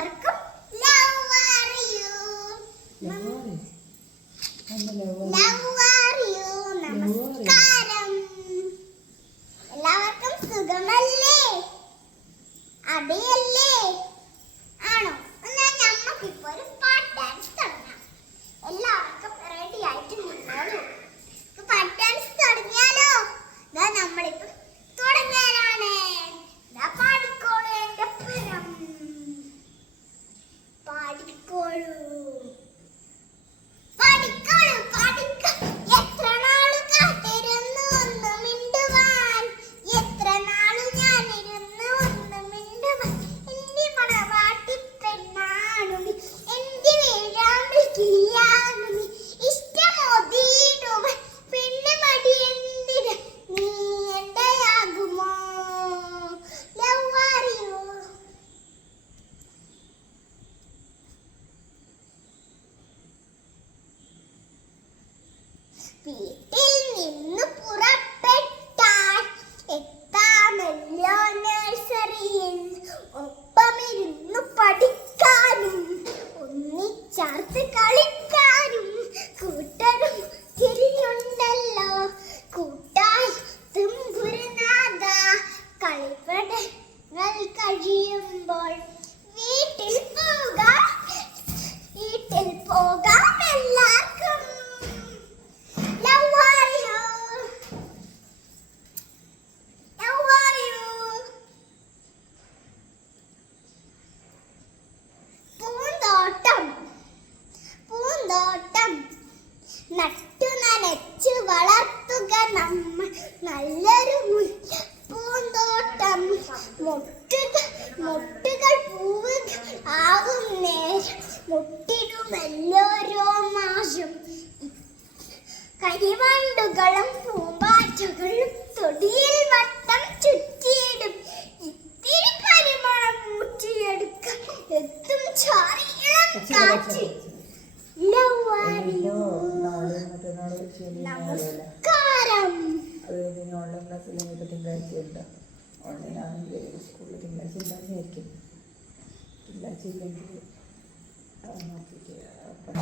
എല്ലാവർക്കും ലവ് അറിയൂ. നമസ്കാരം. എല്ലാവർക്കും സുഖമല്ലേ? അടിയല്ലേ? ആണോ? എന്നാൽ നമുക്കിപ്പോ ഒരു പാട്ട് ഡാൻസ് തുടങ്ങാം. എല്ലാവർക്കും റെഡി ആയിട്ട് നിന്നോളൂ. പാട്ട് ഡാൻസ് തുടങ്ങിയാലോ? നമ്മളിപ്പോ തുടങ്ങാനാണ്. പാടിക്കോളൂ എന്റെ പരം, പാടിക്കോളൂ പാടിക്കോളൂ പാടിക്കോ. എത്ര നാളു കാത്തിരുന്നു ഒന്ന് മിണ്ടുവാൻ, എത്ര നാളു ഞാനിരുന്നു ഒന്ന് മിണ്ടുവാൻ. എന്റെ മണവാട്ടി പെണ്ണാണു നീ, എന്റെ വേഴാമ്പൽ കിളിയാണു നീ. ഇഷ്ടമോതിടുവാൻ പെണ്ണ് മടി എന്തിന്, നീ എന്റെയാകുമോ? ലവ് അറിയൂ. വീട്ടിൽ നിന്ന് പുറപ്പെട്ടാൽ എത്താമല്ലോ നഴ്സറിയിൽ, ഒപ്പമിരുന്നു പഠിക്കാനും ഒന്നിച്ചാർത്ത് കളിക്കാനും കൂട്ടരും തിരിഞ്ഞുണ്ടല്ലോ. കൂട്ടായി തുമ്പുരുനാഥ കളിപ്പടങ്ങൾ കഴിയുമ്പോൾ വീട്ടിൽ പോകാം, വീട്ടിൽ പോകാം എല്ലാവർക്കും. നട്ടു നനച്ചു വളർത്തുക നമ്മൾ നല്ലൊരു പൂന്തോട്ടം. മുട്ടുകൾ പൂവുകൾ ആവും നേരം മുട്ടിടുമല്ലോരോ മാസം. കരിവണ്ടുകളും പൂമ്പാറ്റകളും തൊടിയിൽ വട്ടം ചുറ്റിയിടും. ഇത്തിരി പരിമളം ഊറ്റിയെടുക്കാൻ എത്തും ചാറിയിളം കാറ്റ്. നമസ്കാരം. ഓൺലൈൻ ക്ലാസ്സിൽ തിങ്കളാഴ്ച ഉണ്ട്. ഓൺലൈൻ ആണെങ്കിൽ സ്കൂളിൽ തിങ്കളാഴ്ച ഉണ്ടാകുന്നതായിരിക്കും. തിങ്കളാഴ്ച ഇല്ലെങ്കിൽ നോക്കിയിട്ട് അപ്പം